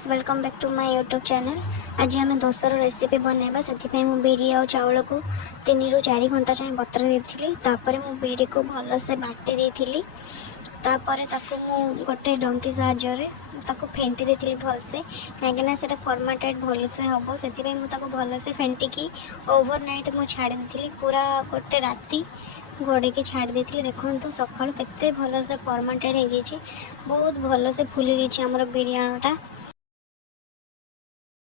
Friends welcome back to my YouTube channel. आज आम दोसर रेसिपी बनवा से मुझे बिरी और चाउल को 3 ରୁ 4 घंटा चाहे बतर देती। मु बिरी को भलसे बाटी देती। तापर गोटे डंकी साहाय्य फेंटी देती भलसे कहीं से फर्मेटेड भलसे हम से भलसे फेंटिकी ओवरनाइट मुझे छाड़ी देती पूरा गोटे राति घोड़े की छाड़ी देती। देखो सका के भलसे फर्मेटेड हो जाए बहुत भलसे फुली जाइए आमर बिरियानीटा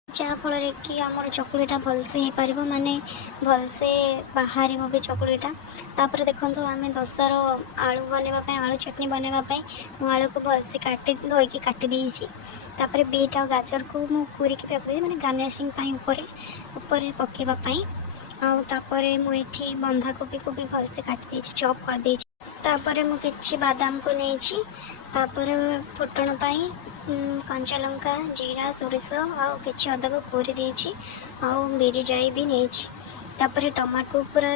जहाँफल कि आमर चकुलीटा भलसे हो पार माने भलसे बाहर भी चकुलीटा। तापर देखो आम दोसार आलू बनवाई आलू चटनी बनवाई आलू को भलसे काटी धोईकी काटी देती। तापर बीट और गाजर को मु कुरिकी रखी मैंने गार्निशिंग ऊपर पकेवाई आपर मुझे बंधाकोबी को भी भलसे काटी चॉप कर दे। तापर मु किछि बादाम को नहीं तापर फुटण पाई कंचा लंका जीरा सोरिष आउ किछि अदा को कोरी देछि आउ बिरी जाई भी नहीं। तापर टमाटो पूरा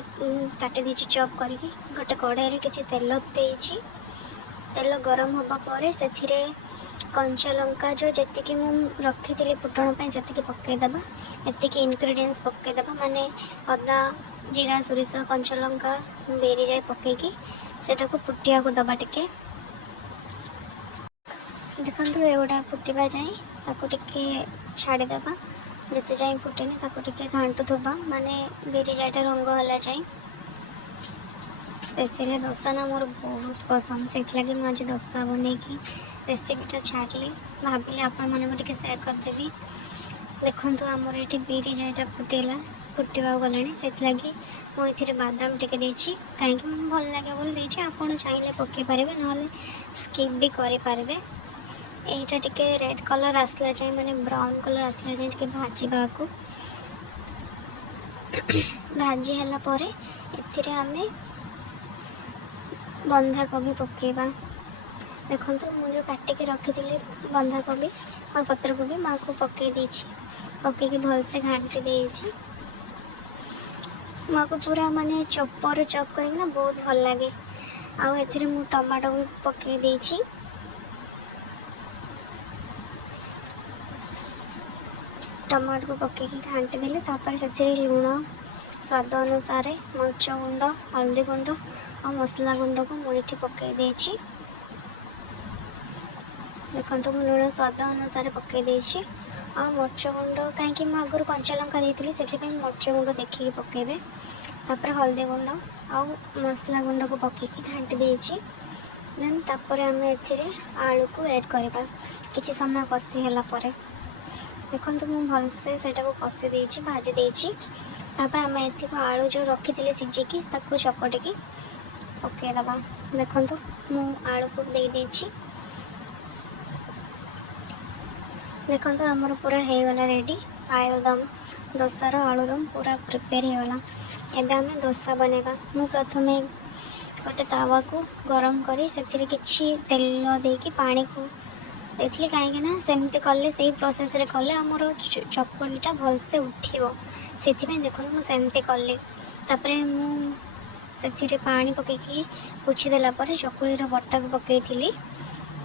काटी देछि चॉप करके गोटे कढ़ाई रे किछि तेल देछि। तेल गरम होबा परे सेथिरे कंचा लंका जो जतिकी मु रखी फुटण पाई सेतिकी पकेदेबा एतिकी इनग्रेडिएंट्स पकेदेबा माने अदा जीरा सोरिष कंचा लंका बिरी जाई पकेकी सेटा को फुटिया को दबा टिके देखो एगुड़ा फुटवा जाए ताको टिके छाड़ीदेवा जिते जाए फुटेनी ताको टिके घांटुवा माने बिरी जाटा रंग होला जाए। स्पेशली दोसा ना मोर बहुत पसंद से लगे मुझे दोसा बनईकी रेसिपीटा छाड़ली भाविली आपण मैंने टे सेयार करदेवी। देखो आमर ये बिरी जाटा फुटवा गला से लगी मुझे बादाम टिके देछि कहीं भल लगे बोली आपड़ चाहिए पकई पारे ना स्किप भी करें। यहीटा टिके रेड कलर आसला जाए माने ब्राउन कलर आसला जाए टिके भाजवा को भाजी हला परे एथिरे आमे बंधाकोबी पकेबा। देखो मुझे काटिके रखी बंधाकोबी और पत्रकोबी माँ को पकई देछि पकईकी भलसे घांटी देछि। माँ को पूरा माने चॉपर चॉप करना बहुत भल लगे आउ एथिरे मु टमाटो भी पकई देछि। टमाटो को पकईकी घांटी देली तापर से लुण स्वाद अनुसार मरीच गुंड हल्दी गुंड और मसला गुंड को मुझे पकई देछि। देखो मु लुण स्वाद अनुसार पकई देछि और मरीच गुंड कहीं आगुरी कंचा लंका देती से मरीच गुंड देखिए पकेबे। तापर हल्दी गुंड और मसला गुंड को पकईकी घांटी देछि। देन तापर आम एथिरे आलू को ऐड करबा किछि समय कषी होला परे देखो मुझे भलसे से कषी देछि भाजी देछि। तापर आम एथि आलू जो रखी थी सिझिकी ताको चकटिकी पकईदबा। देखो मु आलू को दे देछि। देखो आमर पूरा हो गला रेडी आलूदम दोसार आलूदम पूरा प्रिपेयर हो गला। एबे आम दोसा बनेगा मु प्रथमे गोटे तावा को गरम करी से किछि तेल देकी पानी को देखिए कहीं सेमती कले से प्रोसेस रे कले आमर चकुलीटा भलसे उठिबो से देखो मुझे कले। तापर मुझे पानी पकईकी पोछीदेला चकुलीर बटा को पकई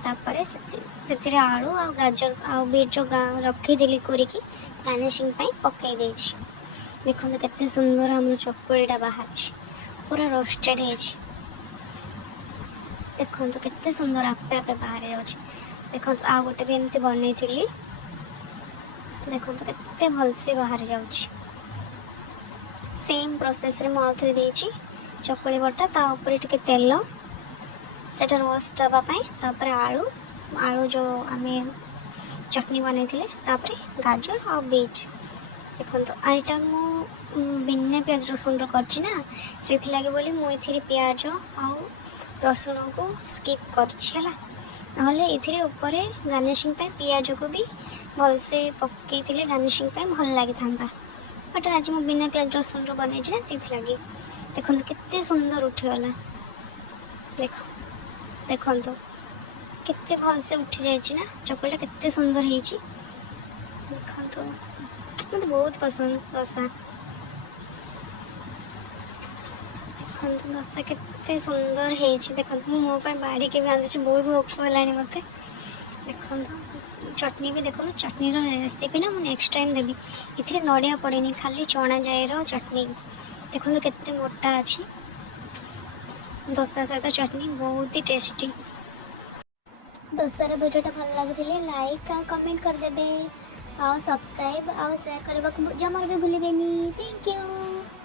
तापर से आलू आ गाजर आ बीट जो रखी कोरिकी गार्निशिंग पकई देछि। देखो केते सुंदर आम चकुलीटा बाहर पूरा रोस्टेड है। देखो केते सुंदर आपे आपे बाहर जाउछि। देखो आ गोटे भी एमती बनई थी देखो केते भलसे बाहर जाउछि। सेम प्रोसेस रे मु आउथरे देछि चकुली बटा ता ऊपर टिके तेल सेटा रोस्ट हवा पाई तापर आलू आलू जो आमे चटनी बनई थिले तापर गाजर और बीट। देखो आईटा मु बिना प्याज रसुन करछि ना से लगे बोली मु एथिरे प्याज और रसुन को स्किप करछि हला नहले एथिरे ऊपर गार्निशिंग पियाज को भी भलसे पकई गार्निशिंग भल लगी था बट आज मु बिना प्याज रसुन बनई ना से लगी। देखो केते सुंदर उठीगला देखो देखो केते भलसे उठी जाइए ना चकुलीटा केते सुंदर होइछि। देखो मत बहुत पसंद दोसा। देखो दोसा केते सुंदर होइछि। देखो मो बाड़ी के बांधी बहुत भोक होलानी मते। देखो चटनी भी देखो चटनी रेसिपी ना मुझे नेक्स्ट टाइम देवी। इथे नड़िया पड़ेनी खाली चना जाए चटनी देखो केते मोटा अच्छी दोसा सहित चटनी बहुत ही टेस्टी। दोसार भिडियोटा भल लगे लाइक आ कमेंट करदे आ सब्सक्राइब आ शेयर करने को जमा भी भूलें। Thank you.